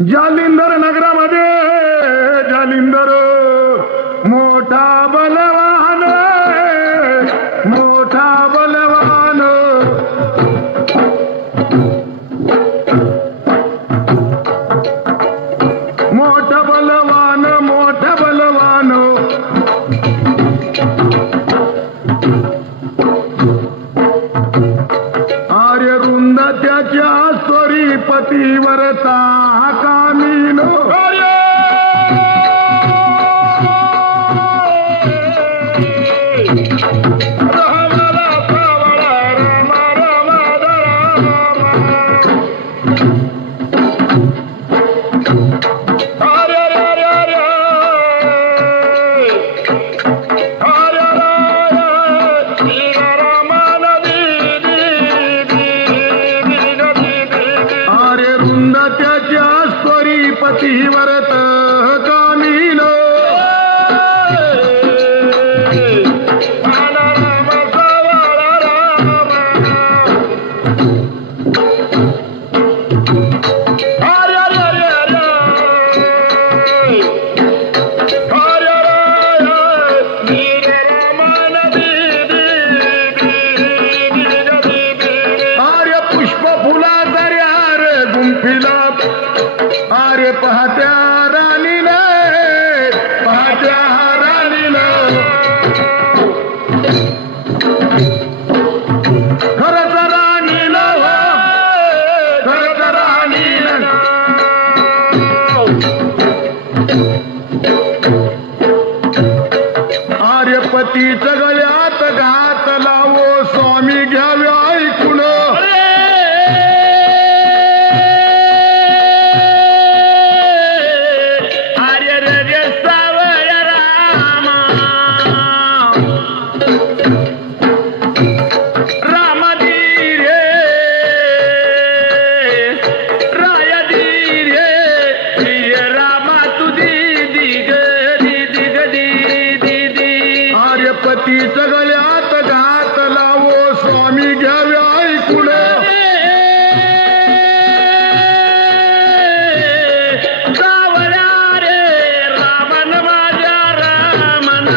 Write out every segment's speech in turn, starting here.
जालिंदर नगरामध्ये जालिंदर मोठा बलवान, मोठा बलवान, मोठा बलवान, मोठा बलवान, आर्य रुंद त्याच्या स्वरी पतीवरता कामीनो पतीवरत कामीनो आर्य पुष्प फुला दर्यार गुंफिला आर्य पाहत्या राणीला, पाहत्या राणीला खरंच राणीला, खरंच राणीला आर्यपतीच गळ्यात घात लावो स्वामी घ्यावे ऐकून पतीच गळ्यात घात लावो स्वामी घ्यावे ऐकून सावळ्या रे रामन माझ्या रामन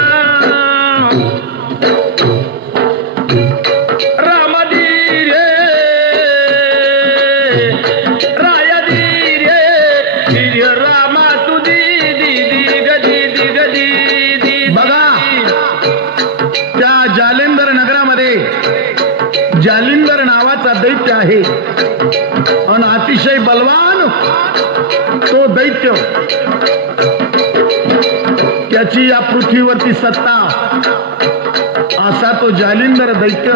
रामदी रे रायदी रे रामा तुझी दीदी गदी गदी बघा त्या जालिंदर नगरामध्ये जालिंदर नावाचा दैत्य आहे आणि अतिशय बलवान तो दैत्य, त्याची या पृथ्वीवरती सत्ता असा तो जालिंदर दैत्य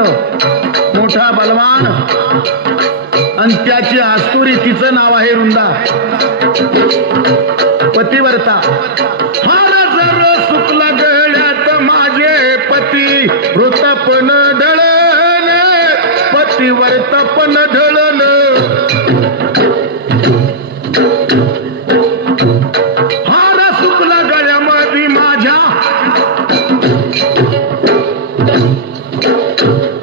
मोठा बलवान आणि त्याची आस्तुरी तिचं नाव आहे रुंदा पतिव्रता सुकला गळ्यात माझे पती वृतपण ढळण पतिवर्तपण ढळण हार सुकला गळ्यामध्ये माझ्या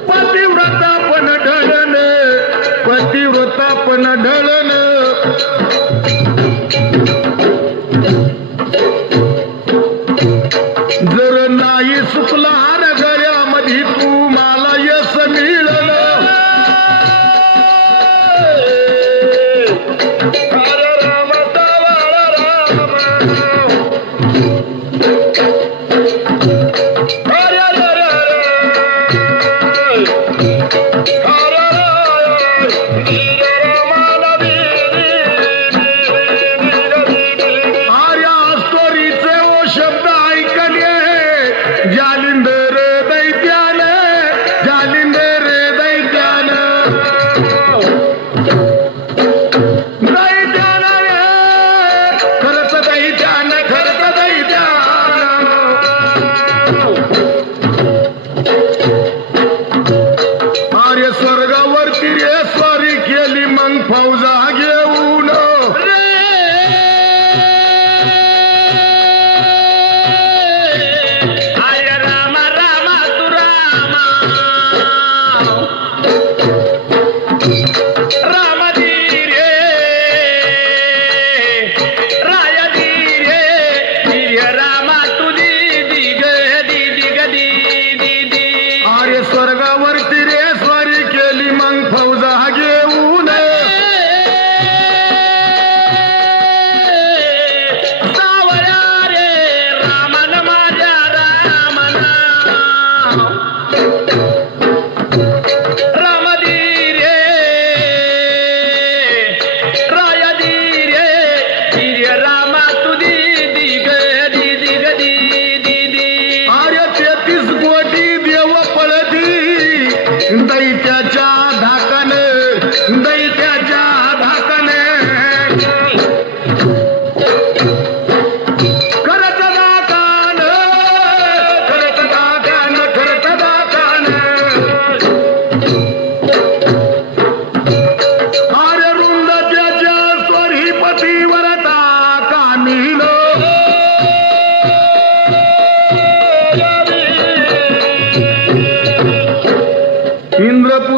पतिव्रतपण ढळण पतिव्रतपण ढळण जर नाही सुकला गळ्यामध्ये तू मला यश मिळलं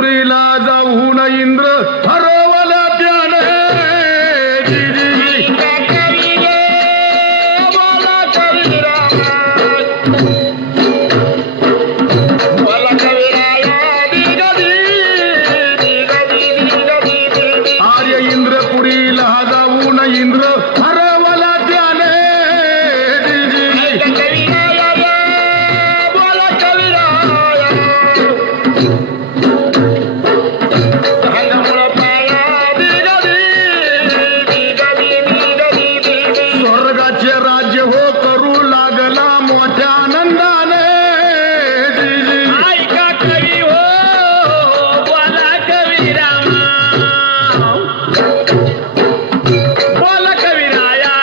इंद्रपुरीला जाऊन इंद्र हरवला त्याने आर्य इंद्रपुरीला जाऊन इंद्र हरवला त्याने स्वर्गाचे राज्य हो करू लागला मोठ्या आनंदाने ऐका कवी हो बोला कवी रामा बोला कवी राया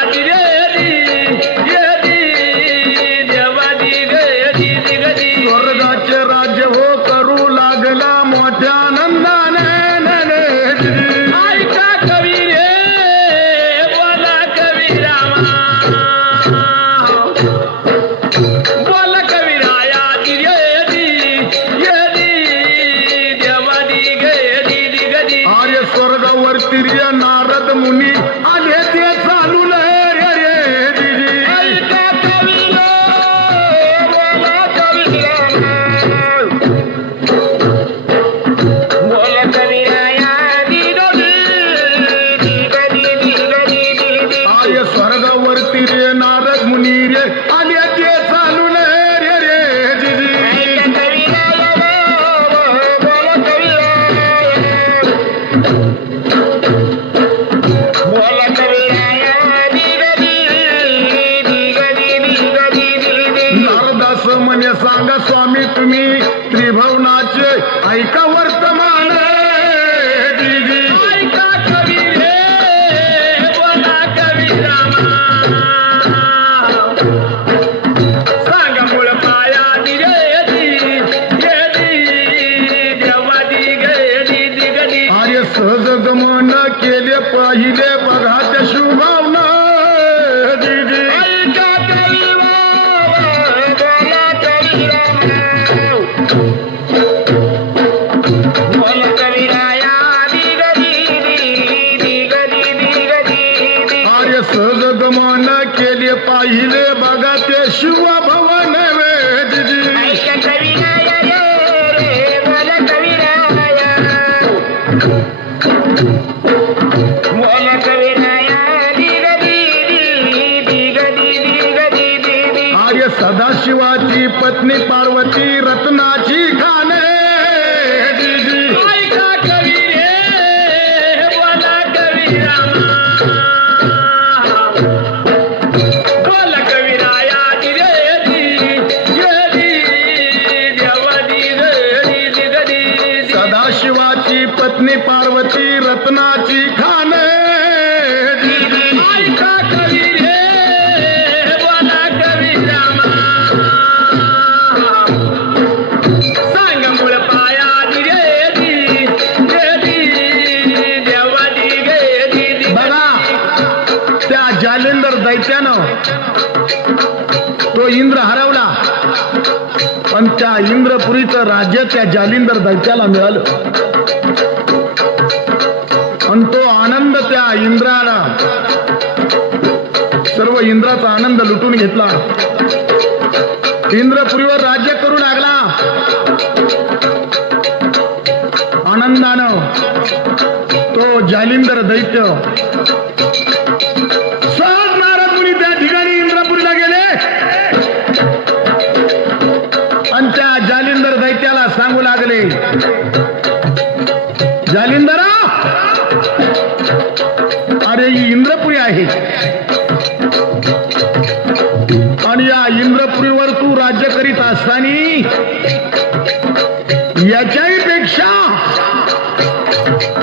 देवादी गदी स्वर्गाचे राज्य हो करू लागला मोठ्या आनंदाने ऐका कवी रे बोला कवी रामा बोला कवी राया देवादी गदी आर्य स्वर्गावरती रे नारद मुनी आले ते चालून रे ऐका कवी रे बोला कवी रामा बोला कवी राया आर्य स्वर्गावरती रे नारद मुनी रे आले ते चालून रे ऐका कवी राया बोला कवी राया बोला कवी राया नारदास म्हणे सांगा स्वामी तुम्ही त्रिभुवनाचे ऐका वर्तमान ऐका कवी रे बोला कवी रामा सांगा मूळ पाया देवादी गदी आर्य सहज गमन केले पाहिले बघा त्या शुभावना ऐका कवी बोला कवी रामा बोला कवी राया आर्य सहज गमन केले पाहिले बघा ते शिवभवन ऐका कवी राया रे बोला कवी राया बोला कवी राया आर्य सदाशिवाची पत्नी पार्वती रत्नाची खाणे ऐका कवी रे बोला कवी रामा बोला कवी राया देवादी गदी सदाशिवाची पत्नी पार्वती रत्नाची खाणे ऐका कवी रे बोला कवी रामा सांगा मूळ पाया देवादी गदी बघा त्या जालिंदर दैत्यानं तो इंद्र हरवला पण त्या इंद्रपुरीचं राज्य त्या जालिंदर दैत्याला मिळालं आणि तो आनंद त्या इंद्राला सर्व इंद्राचा आनंद लुटून घेतला इंद्रपुरीवर राज्य करू लागला आनंदानं तो जालिंदर दैत्य सहज नारद मुनी त्या ठिकाणी इंद्रपुरीला गेले आणि त्या जालिंदर दैत्याला सांगू लागले जालिंदरा अरे ही इंद्रपुरी आहे आणि या इंद्रपुरीवर तू राज्य करीत असताना याच्याही पेक्षा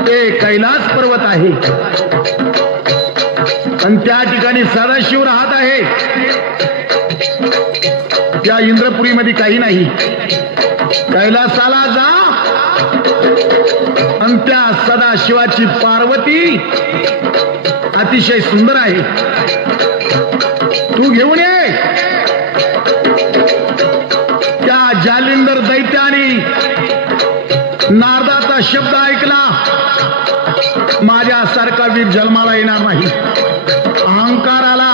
ते कैलास पर्वत आहे आणि त्या ठिकाणी सदाशिव राहत आहे त्या इंद्रपुरीमध्ये काही नाही कैलासाला जा आणि त्या सदाशिवाची पार्वती अतिशय सुंदर आहे तू घेऊन ये त्या जालिंदर दैत्याने नारदाचा शब्द ऐकला माझ्यासारखा वीर जन्माला येणार नाही. अहंकार आला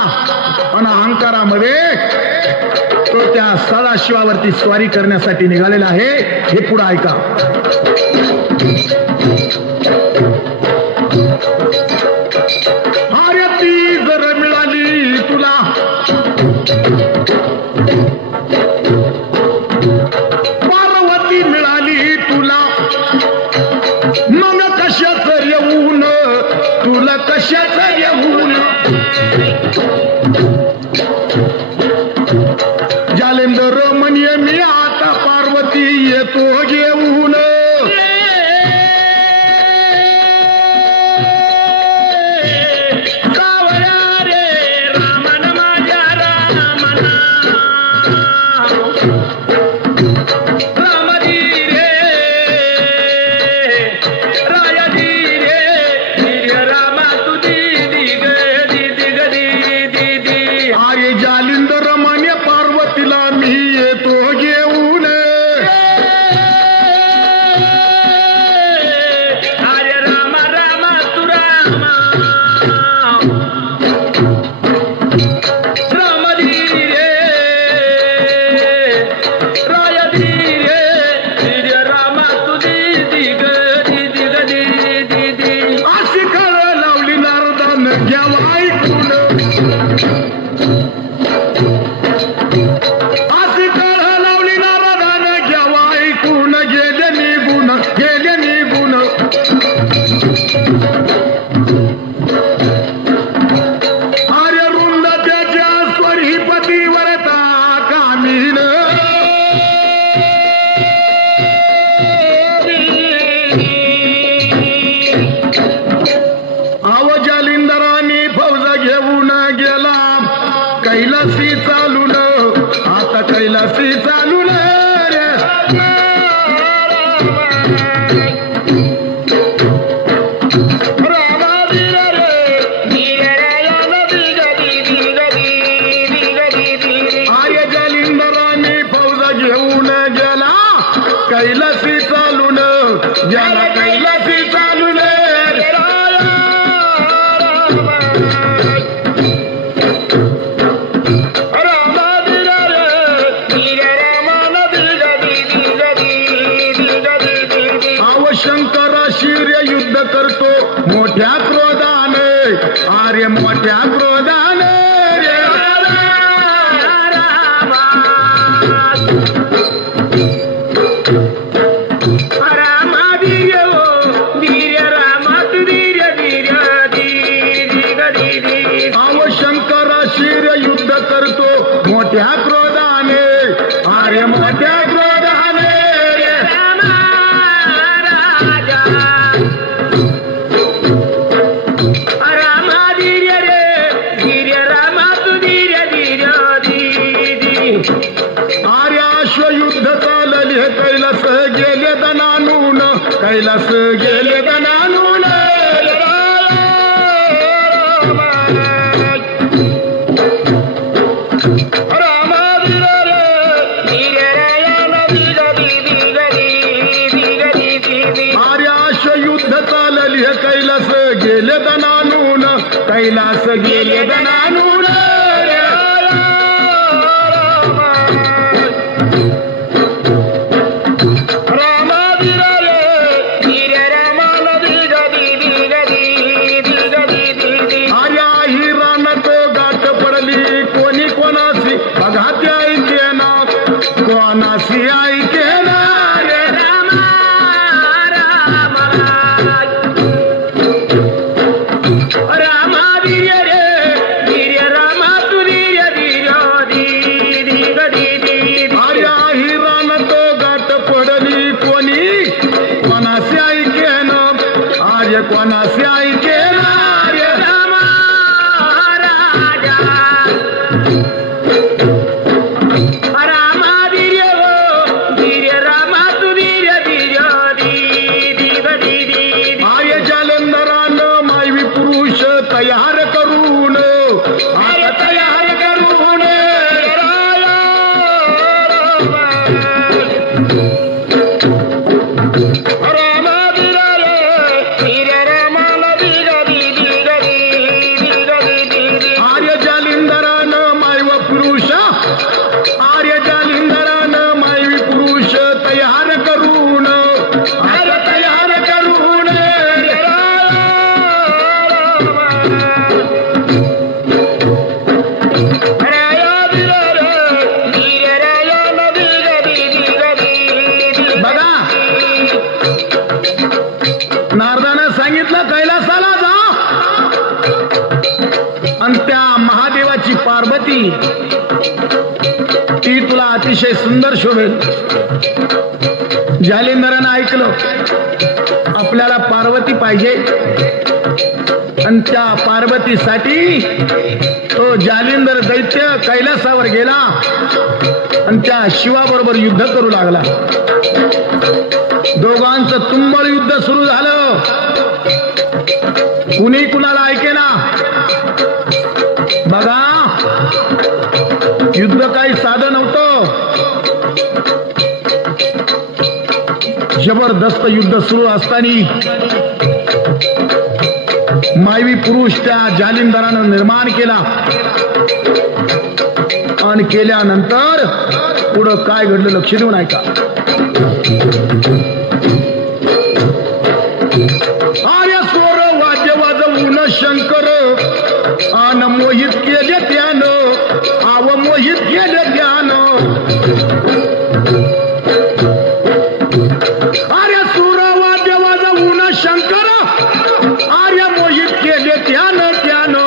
आणि अहंकारामध्ये तो त्या सदाशिवावरती स्वारी करण्यासाठी निघालेला आहे. हे पुढे ऐका. अरे ती जर मिळाली तुला पार्वती मिळाली तुला मग कशाच येऊन तुला कशाच येऊन जालेंदर म्हणे मी आता पार्वती येतो घेऊन. कैलासी चालून आता कैलासी चालून आर्य जालिंदराने फौज घेऊन गेला कैलासी चालून ज्याला कैलासी चालून करतो मोठ्या क्रोधाने आर्य मोठ्या क्रोधाने शंकर शिर युद्ध करतो मोठ्या क्रोधाने आर्य मोठ्या क्रोधाने कैलास गेले दनानून कैलास गेले दनानून आर्याश युद्ध चालली कैलास गेले दनानून कैलास गेले दनानून बघाते ऐके ना कोणाशी ऐके ना रामा रे रामा तू आर्या हिरान तो गाठ पडली कोणी कोणाशी ऐके ना आर्य कोणाशी ऐके ना रामा राजा तयार करून तयार करून रामा आणि त्या महादेवाची पार्वती ती तुला अतिशय सुंदर शोभेल. जालिंदरानं ऐकलं आपल्याला पार्वती पाहिजे आणि त्या पार्वतीसाठी तो जालिंदर दैत्य कैलासावर गेला आणि त्या शिवाबरोबर युद्ध करू लागला. दोघांचं तुंबळ युद्ध सुरू झालं. कुणी कुणाला ऐकेना. बघा युद्ध काही साधं नव्हतं. जबरदस्त युद्ध सुरू असताना मायवी पुरुष त्या जालिंदरानं निर्माण केला आणि केल्यानंतर पुढं काय घडलं लक्ष देऊन ऐका. आर्य स्वर वाद्य वाजवून शंकर आन मोहित केले त्यानं आव मोहित केले त्यानं. आर्य सुर वाद्य वाजवून शंकर आर्य मोहित केले त्यानं त्यानं.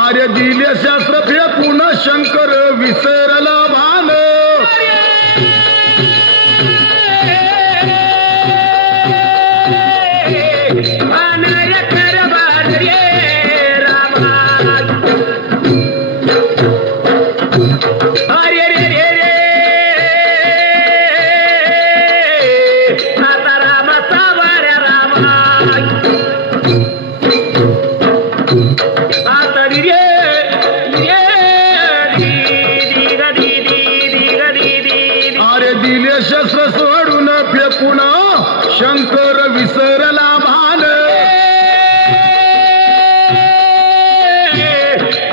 आर्य दिले शास्त्र फेकून शंकर विसरला भान. शस्त्र सोडून फेकून शंकर विसरला भान.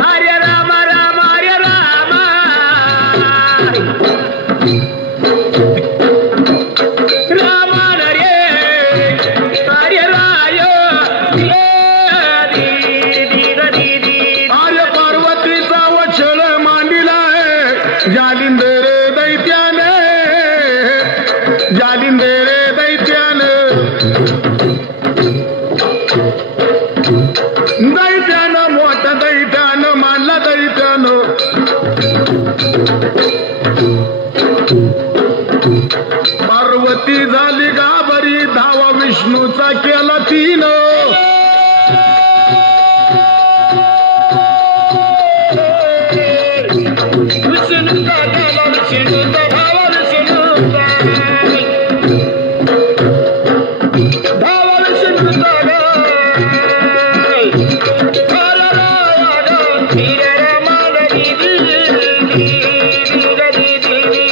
हरे राम राम हरे राम राम रे हरे राय. आर्य पार्वतीचा वचन मांडिलाय जालिंदर दैत्याने. जालिंदर दैत्यानं मोठं दैत्यानं मानला दैत्यानं. पार्वती झाली घाबरी धावा विष्णूचा केला तिनं.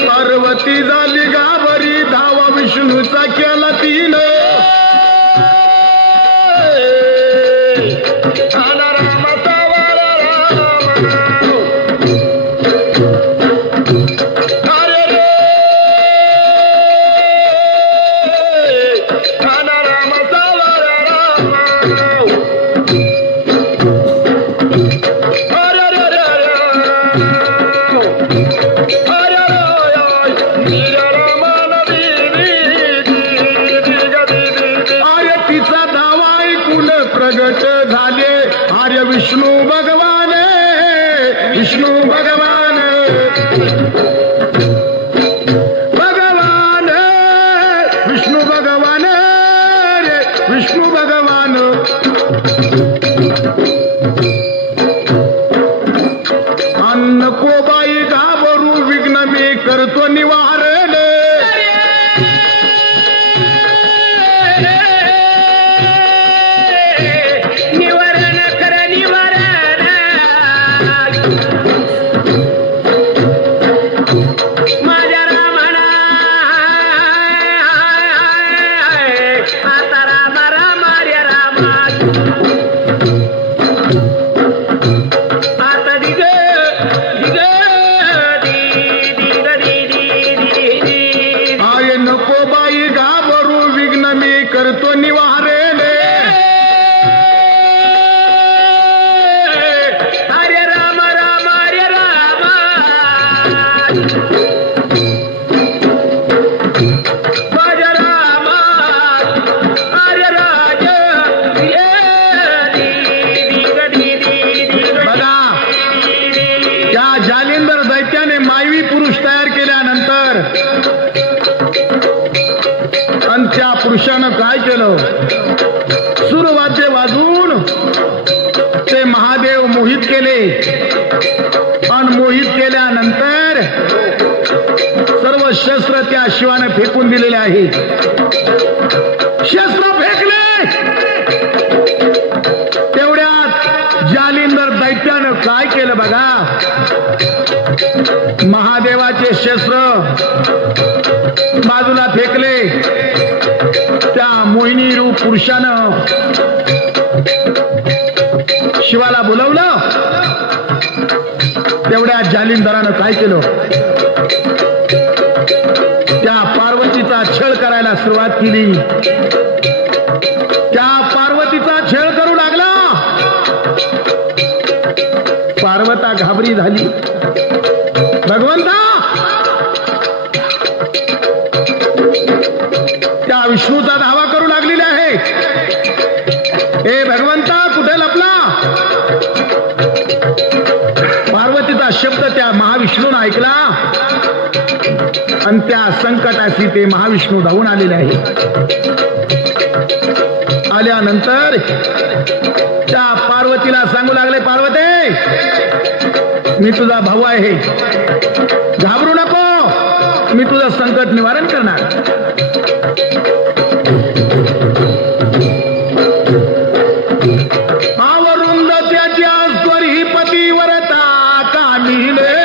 पार्वती झाली घाबरी धावा विष्णूचा केला तिनं. प्रगट झाले आर्य विष्णू भगवान. विष्णू भगवान भगवान विष्णू भगवान रे विष्णू भगवान. अन्न कोबाई घाबरू विघ्न मी करतो निवारण. करतो निवारण. हरे राम राम हरे राम. भज राम हरे राज पुरुषानं काय केलं, सुरवाद्य वाजवून ते महादेव मोहित केले आणि मोहित केल्यानंतर सर्व शस्त्र त्या शिवाने फेकून दिलेले आहे. शस्त्र फेकले तेवढ्यात जालिंदर दैत्यानं काय केलं बघा, महादेवाचे शस्त्र बाजूला फेकले. त्या मोहिनी रूप पुरुषानं शिवाला बोलवलं. तेवढ्या जालिंदरानं काय केलं, त्या पार्वतीचा छळ करायला सुरुवात केली. त्या पार्वतीचा छळ करू लागला. पार्वता घाबरी झाली. भगवंता, त्या विष्णूचा धावा करू लागलेला आहे. ए भगवंता, कुठे लपला? पार्वतीचा शब्द त्या महाविष्णूने ऐकला आणि त्या संकटाशी ते महाविष्णू धावून आलेले आहे. आल्यानंतर त्या पार्वतीला सांगू लागले, पार्वती, मी तुझा भाऊ आहे, घाबरू नको, मी तुझं संकट निवारण करणार. आवरुंद त्याच्या स्वरी पतिव्रता कामिले,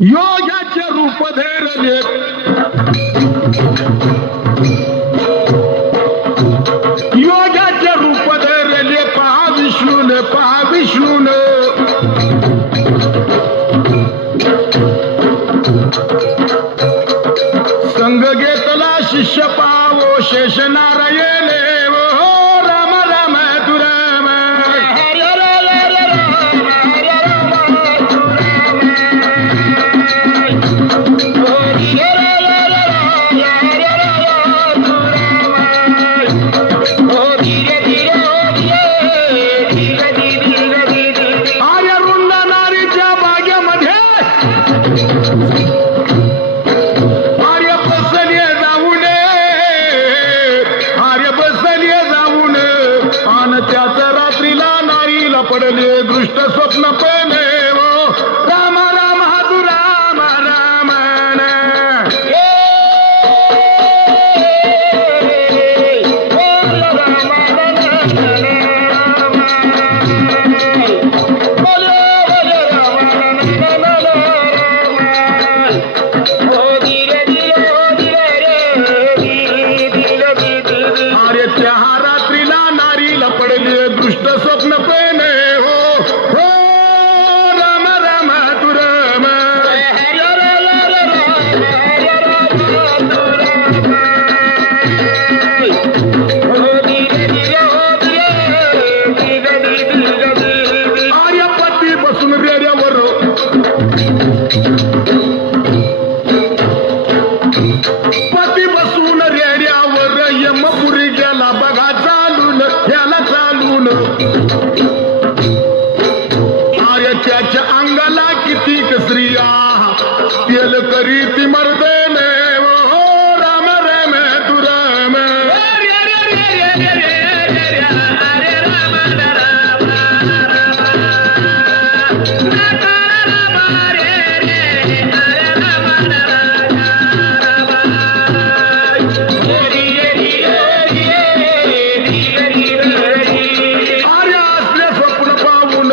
योगाचे रूप धरले, योगाचे रूप धरले, पहा विष्णूने, पहा विष्णूने. संग घेतला शिष्य पावो शेष नारायण, ओ राम राम तू राम, आर्यवृंद नारीच्या बागेमध्ये आर्य बसले जाऊन, आर्य बसले जाऊन, आणि त्याच रात्रीला नारीला पडले दृष्ट स्वप्न पण, राम राम तू राम राम. अरे त्या रात्रीला नारीला पडले दृष्ट स्वप्न पण, हो राम राम तू राम. आर्य पती बसून रेड्यावर, पती बसून रेड्यावर, यमपुरी गेला बघा चालून, याला चालून. आर्य त्याच्या अंगाला किती स्त्रिया तेल करी ती मर्दने, हो राम राम तू राम. आर्य असले स्वप्न पाहून,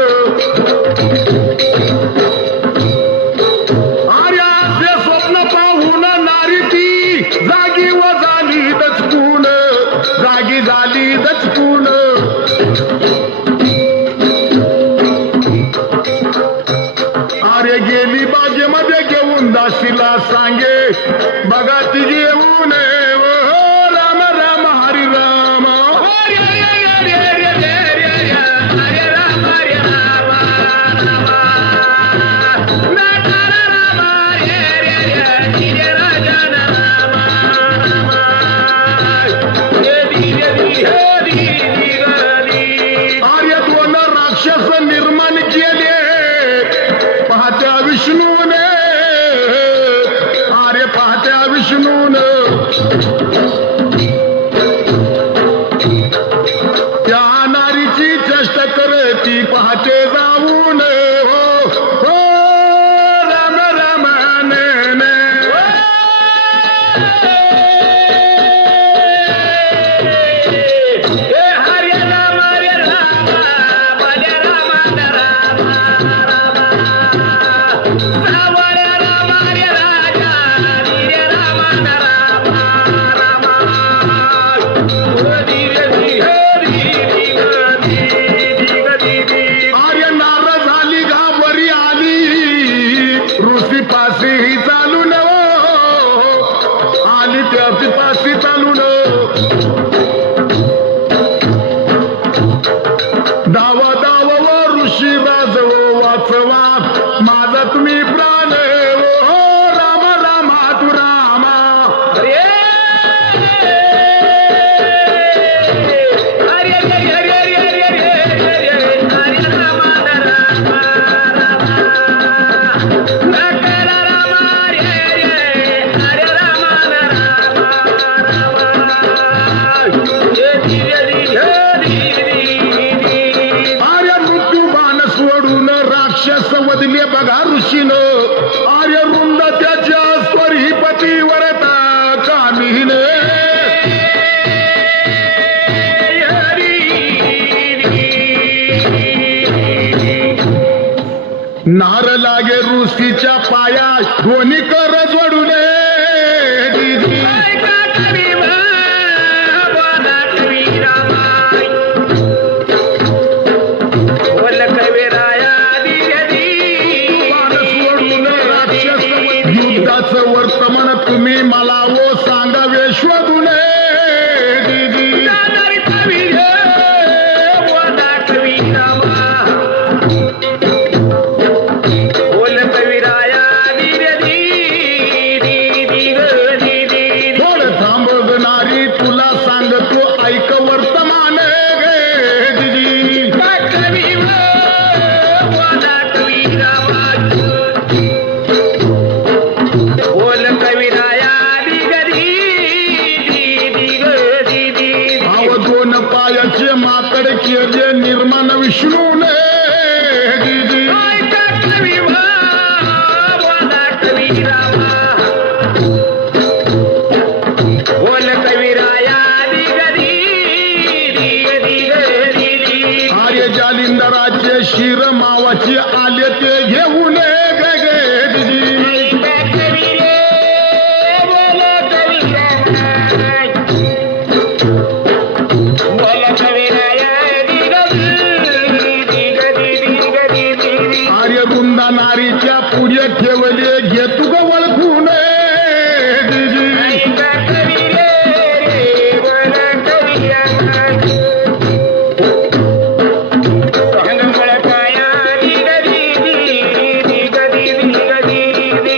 आर्य असले स्वप्न पाहून नारी ती जागी व झाली दचकून, जागी झाली दचकून. आर्य गेली बागेमध्ये घेऊन दासीला सांगे, बघा ती घेऊन, राम राम हरी राम. आर्य दोन राक्षस निर्माण केले, पाहत्या पिपासी चालून आली त्या पिपासी चालून दावा दावा व ऋषी राजव वाचवा माझा तुम्ही प्राण हो राम रामा तू रामा अरे अरे अरे अरे अरे अरे अरे रामा वदले बघा ऋषीन आर्य वृंद त्याच्या स्वरीपती वरता कामिने नार लागे ऋषीच्या पाया दोन्ही कर जोडून वर्तमान तुम्ही मला वो सांगावे शोधून थोड थांबवणारी तुला सांगतो ऐक वर्तमान पायाचे माकड केले निर्माण विष्णूने आर्य जालिंदराचे शिर मावाचे आले ते घेऊन नारीच्या पुढे ठेवले घेतू ग वळखून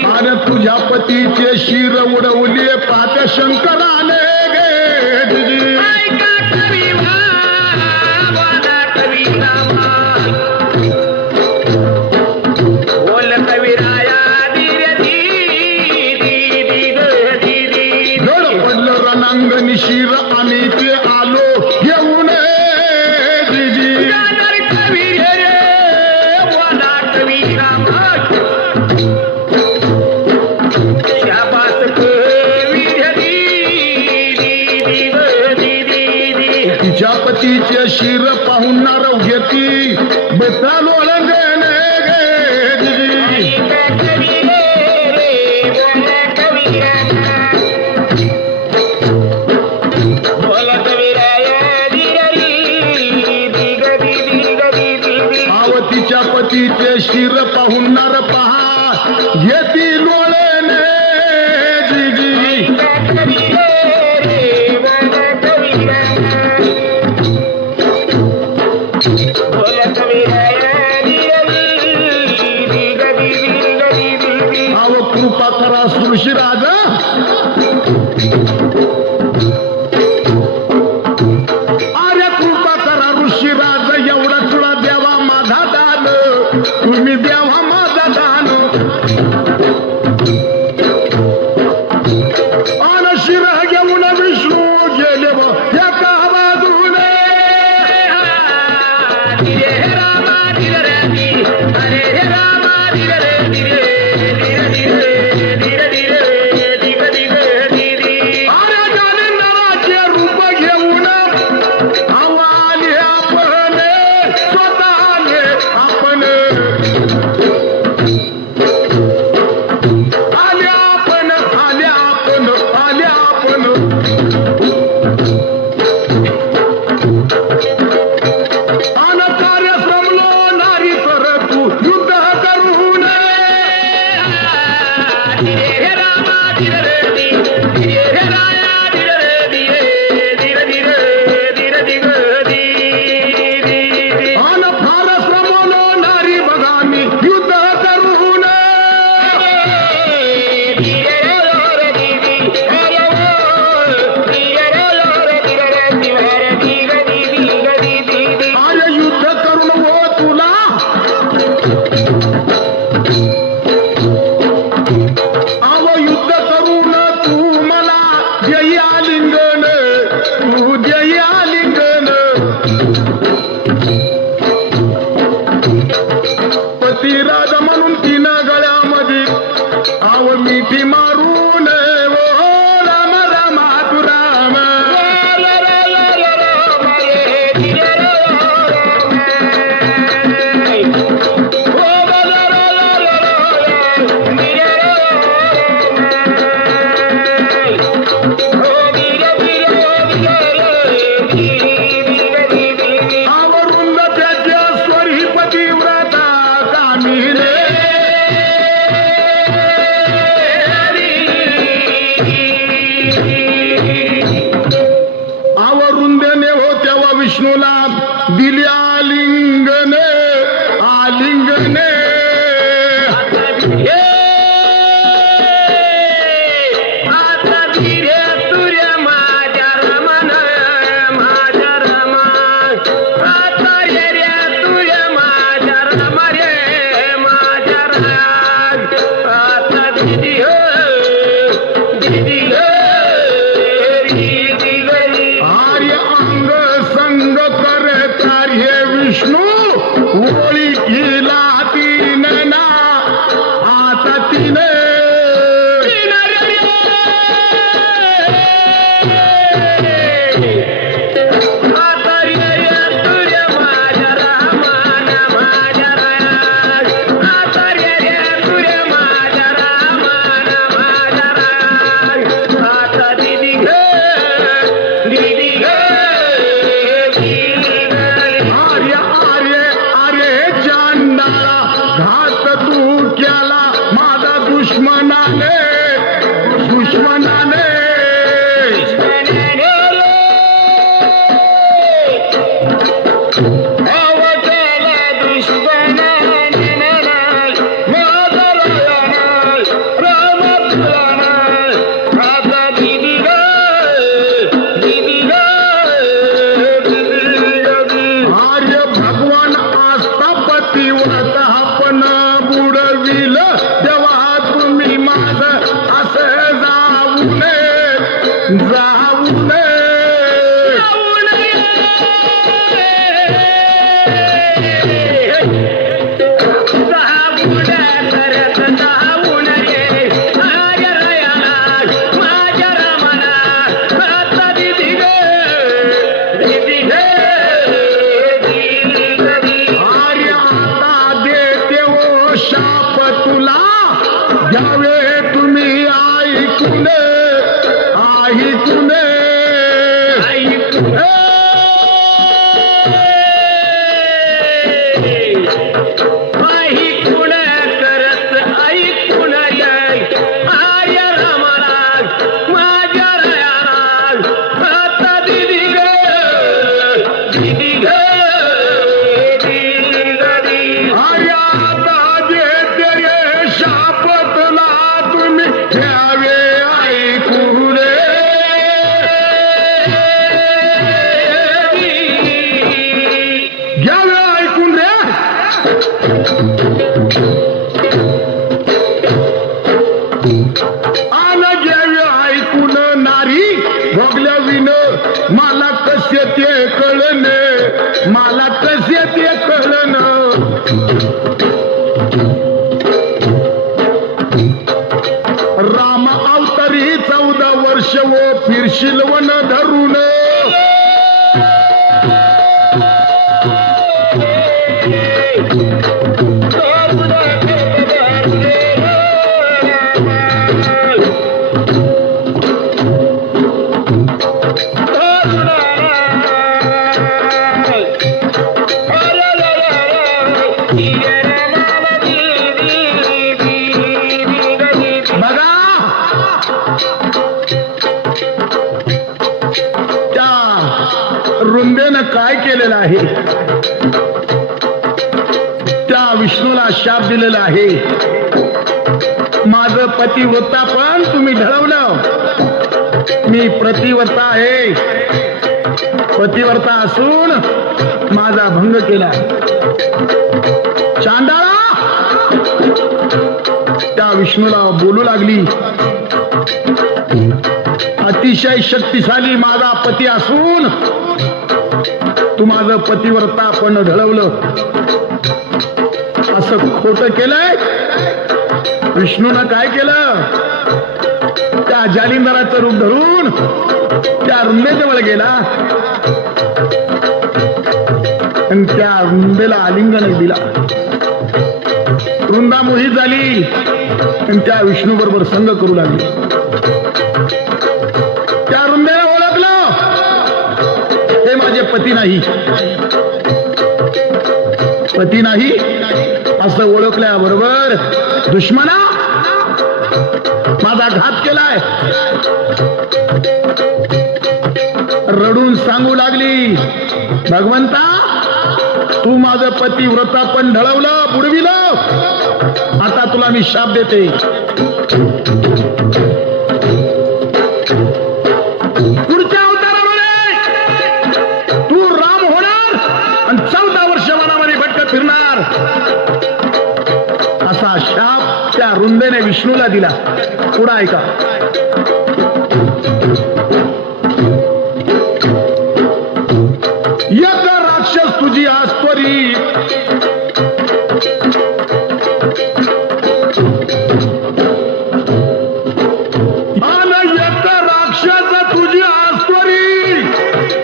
आणि तुझ्या पतीचे शिर उडवले पाहत्या शंकराने रणांगणी शिर आम्ही ते आलो घेऊन तिच्या पतीचे शिर पाहून नारव घेती बेतालो आवतीच्या पतीचे शिर पाहून नार पहा घेती लोळेने आव कृपा करा सृष्टीराज तुम्ही देवा माझा दान आन शिर घेऊन विष्णू गेले एका बाजूने अरे आव मिठी मारून ओ राम राम तू राम आवरुंद त्याच्या स्वरी पतिव्रता कामिले आवरुंदेने हो तेव्हा विष्णूला दिली आलिंगने आलिंगने आर्य अंग संग करे कार्य विष्णू ओळी केला तिने ना आता तिने आर्य आर्य आर्य चांडाळा घात तू केला माझा दुश्मनाने दुश्मनाने आर्य भगवान आस्था पतिव्रत आपण बुडविल तेव्हा तुम्ही माझ असं जाऊ नये जाऊ नये आर्य आता देते ओ शाप तुला घ्यावे तुम्ही ऐकून ऐकून आर्य आता देते रे शाप तुला तुम्ही घ्यावे ऐकून घ्यावे ऐकून रे आलं घ्यावे ऐकून नारी भोगल्या विन मला कसे ते कळणे मला कसे ते कळणं राम अवतारी 14 वर्ष वो फिरशील वन धरून रुंदेनं काय केलेलं आहे त्या विष्णूला शाप दिलेला आहे माझं पतिव्रता पण तुम्ही ढळवलं मी प्रतिव्रता आहे पतिव्रता असून माझा भंग केला चांडाळा त्या विष्णूला बोलू लागली अतिशय शक्तिशाली माझा पती असून तू माझं पतिव्रता पण ढळवलं असं खोटं केलंय विष्णूनं काय केलं, त्या जालिंदराचं रूप धरून त्या रुंदेजवळ गेला आणि त्या रुंदेला आलिंगन दिला. वृंदा मोहित झाली आणि त्या विष्णू बरोबर संग करू लागली. त्या रुंदेला ओळखलं, हे माझे पती नाही, पती नाही असं ओळखल्याबरोबर दुश्मना माझा घात केलाय रडून सांगू लागली, भगवंता तू माझं पतिव्रता पण ढळवलं, बुडविलं, आता तुला मी शाप देते. पुढच्या अवतारामध्ये तू राम होणार आणि 14 वर्ष वनामध्ये भटकत फिरणार, असा शाप त्या रुंदेने विष्णूला दिला. पुढं ऐका. एक राक्षस तुझी आस्त्वरी आणि एक राक्षस तुझी आस्त्वरी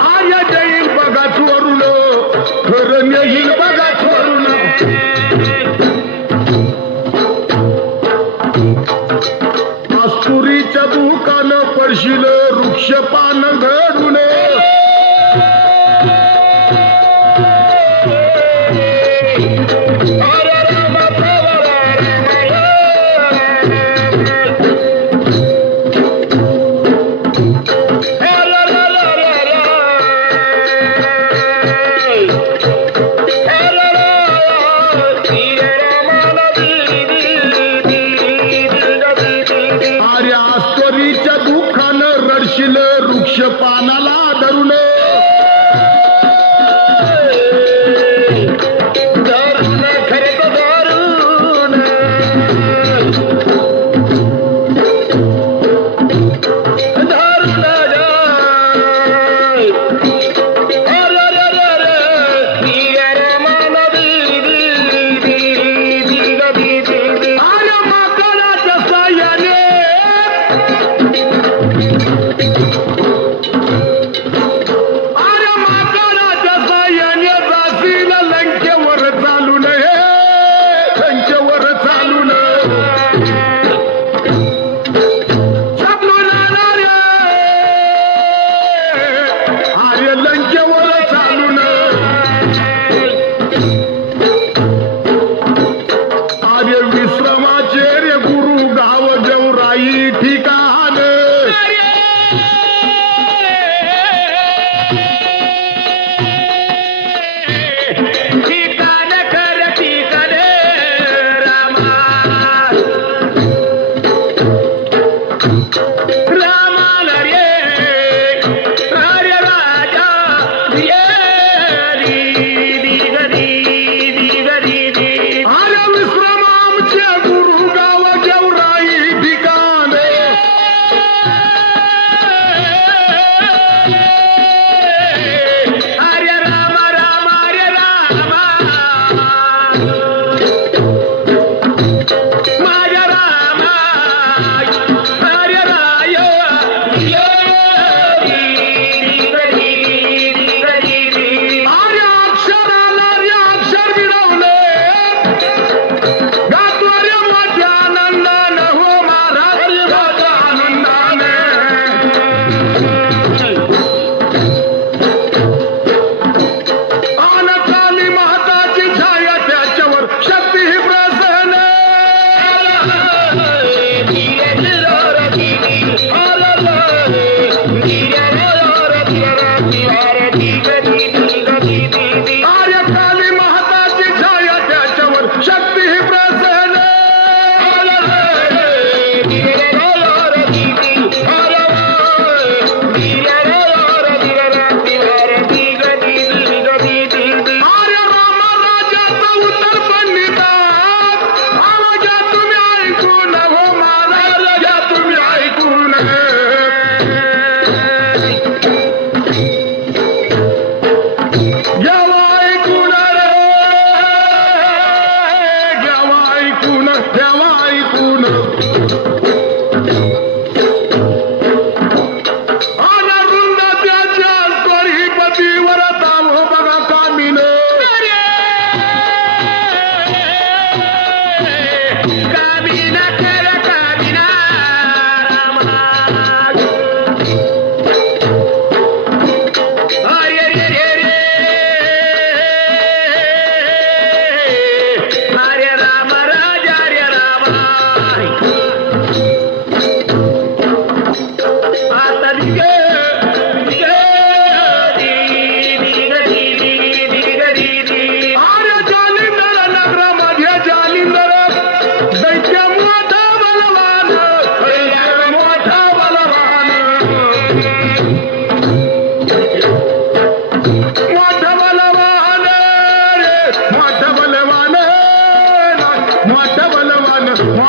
आर्य जाईल बघा चोरून, खरं येईल बघा चोरून. आस्तुरीच्या दुकानं पडशील वृक्ष पान घडून, वृक्ष पानाला धरून धरून खरं धरून धरून आर्य माकडाच्या साह्याने माझ्या रामा, हरे रामा.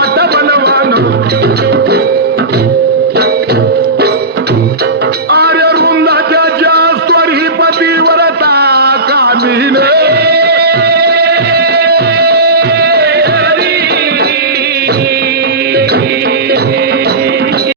वाट